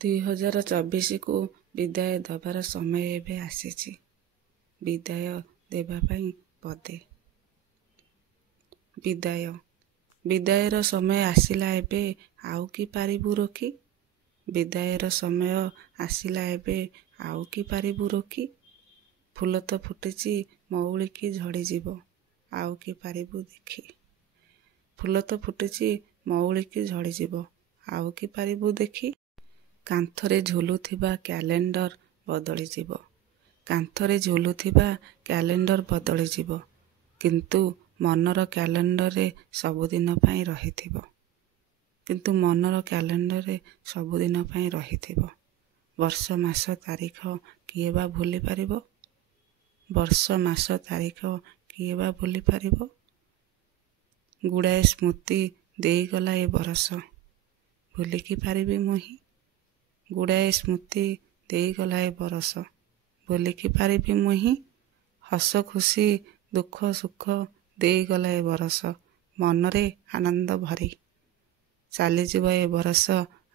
2024କୁ ବିଦାୟ ଦେବାର ସମୟ ଏବେ ଆସିଛି। ବିଦାୟ ଦେବା ପାଇଁ ପଦେ ବିଦାୟର ସମୟ ଆସିଲା ଏବେ, ଆଉ କି ପାରିବୁ ରୋକି? ବିଦାୟର ସମୟ ଆସିଲା ଏବେ, ଆଉ କି ପାରିବୁ ରୋକି? ଫୁଲ ତ ଫୁଟିଛି ମଉଳିକି ଝଡ଼ିଯିବ, ଆଉ କି ପାରିବୁ ଦେଖି? ଫୁଲ ତ ଫୁଟିଛି ମଉଳିକି ଝଡ଼ିଯିବ, ଆଉ କି ପାରିବୁ ଦେଖି? କାନ୍ଥରେ ଝୁଲୁଥିବା କ୍ୟାଲେଣ୍ଡର ବଦଳିଯିବ, କାନ୍ଥରେ ଝୁଲୁଥିବା କ୍ୟାଲେଣ୍ଡର ବଦଳିଯିବ, କିନ୍ତୁ ମନର କ୍ୟାଲେଣ୍ଡରରେ ସବୁଦିନ ପାଇଁ ରହିଥିବ। କିନ୍ତୁ ମନର କ୍ୟାଲେଣ୍ଡରରେ ସବୁଦିନ ପାଇଁ ରହିଥିବ। ବର୍ଷ ମାସ ତାରିଖ କିଏ ବା ଭୁଲି ପାରିବ? ବର୍ଷ ମାସ ତାରିଖ କିଏ ବା ଭୁଲି ପାରିବ? ଗୁଡ଼ାଏ ସ୍ମୃତି ଦେଇଗଲା ଏ ବରଷ, ଭୁଲିକି ପାରିବି ମୁହିଁ? ଗୁଡ଼ାଏ ସ୍ମୃତି ଦେଇଗଲା ଏ ବରଷ, ଭୁଲିକି ପାରିବି ମୁହିଁ? ହସ ଖୁସି ଦୁଃଖ ସୁଖ ଦେଇଗଲା ଏ ବରଷ, ମନରେ ଆନନ୍ଦ ଭରି। ଚାଲିଯିବ ଏ ବରଷ,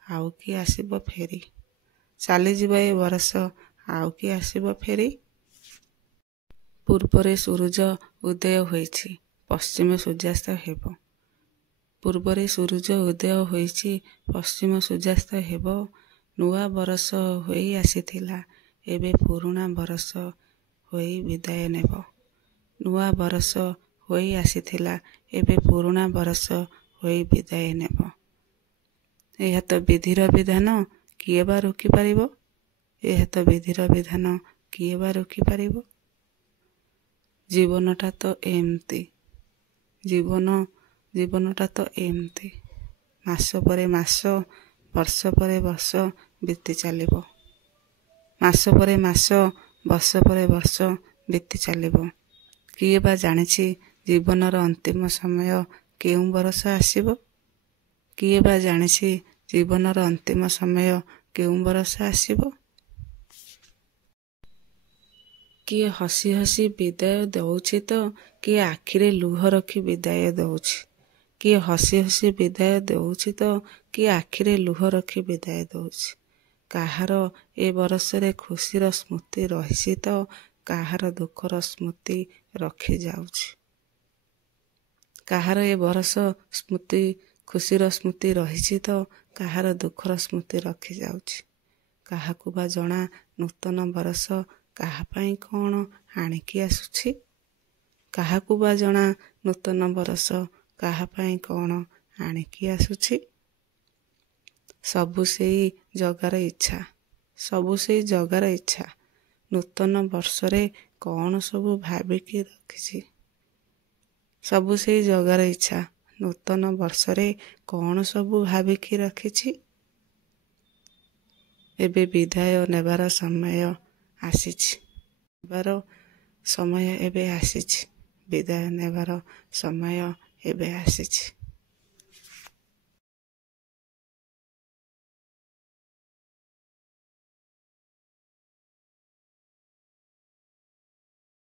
ଆଉ କି ଆସିବ ଫେରି? ଚାଲିଯିବ ଏ ବରଷ, ଆଉ କି ଆସିବ ଫେରି? ପୂର୍ବରେ ସୂରୁଜ ଉଦୟ ହୋଇଛି, ପଶ୍ଚିମ ସୂର୍ଯ୍ୟାସ୍ତ ହେବ। ପୂର୍ବରେ ସୂରୁଜ ଉଦୟ ହୋଇଛି, ପଶ୍ଚିମ ସୂର୍ଯ୍ୟାସ୍ତ ହେବ। ନୂଆ ବରଷ ହୋଇ ଆସିଥିଲା, ଏବେ ପୁରୁଣା ବରଷ ହୋଇ ବିଦାୟ ନେବ। ନୂଆ ବରଷ ହୋଇ ଆସିଥିଲା, ଏବେ ପୁରୁଣା ବରଷ ହୋଇ ବିଦାୟ ନେବ। ଏହା ତ ବିଧିର ବିଧାନ, କିଏ ବା ରୋକି ପାରିବ? ଏହା ତ ବିଧିର ବିଧାନ, କିଏ ବା ରୋକି ପାରିବ? ଜୀବନଟା ତ ଏମିତି, ଜୀବନଟା ତ ଏମିତି। ମାସ ପରେ ମାସ, ବର୍ଷ ପରେ ବର୍ଷ ବିତି ଚାଲିବ। ମାସ ପରେ ମାସ, ବର୍ଷ ପରେ ବର୍ଷ ବିତି ଚାଲିବ। କିଏ ବା ଜାଣିଛି ଜୀବନର ଅନ୍ତିମ ସମୟ କେଉଁ ବରଷ ଆସିବ? କିଏ ବା ଜାଣିଛି ଜୀବନର ଅନ୍ତିମ ସମୟ କେଉଁ ବରଷ ଆସିବ? କିଏ ହସି ହସି ବିଦାୟ ଦେଉଛି ତ, କିଏ ଆଖିରେ ଲୁହ ରଖି ବିଦାୟ ଦେଉଛି। କିଏ ହସି ହସି ବିଦାୟ ଦେଉଛି ତ, କିଏ ଆଖିରେ ଲୁହ ରଖି ବିଦାୟ ଦେଉଛି। କାହାର ଏ ବରଷରେ ଖୁସିର ସ୍ମୃତି ରହିଛି ତ, କାହାର ଦୁଃଖର ସ୍ମୃତି ରଖିଯାଉଛି। କାହାର ଏ ବରଷ ଖୁସିର ସ୍ମୃତି ରହିଛି ତ, କାହାର ଦୁଃଖର ସ୍ମୃତି ରଖିଯାଉଛି। କାହାକୁ ବା ଜଣା ନୂତନ ବରଷ କାହା ପାଇଁ କ'ଣ ଆଣିକି ଆସୁଛି? କାହାକୁ ବା ଜଣା ନୂତନ ବରଷ କାହା ପାଇଁ କ'ଣ ଆଣିକି ଆସୁଛି? ସବୁ ସେଇ ଜଗାର ଇଚ୍ଛା, ସବୁ ସେଇ ଜଗାର ଇଚ୍ଛା। ନୂତନ ବର୍ଷରେ କ'ଣ ସବୁ ଭାବିକି ରଖିଛି? ସବୁ ସେଇ ଜଗାର ଇଚ୍ଛା, ନୂତନ ବର୍ଷରେ କ'ଣ ସବୁ ଭାବିକି ରଖିଛି? ଏବେ ବିଦାୟ ନେବାର ସମୟ ଆସିଛି। ନେବାର ସମୟ ଏବେ ଆସିଛି। ବିଦାୟ ନେବାର ସମୟ ଏବେ ଆସିଛି।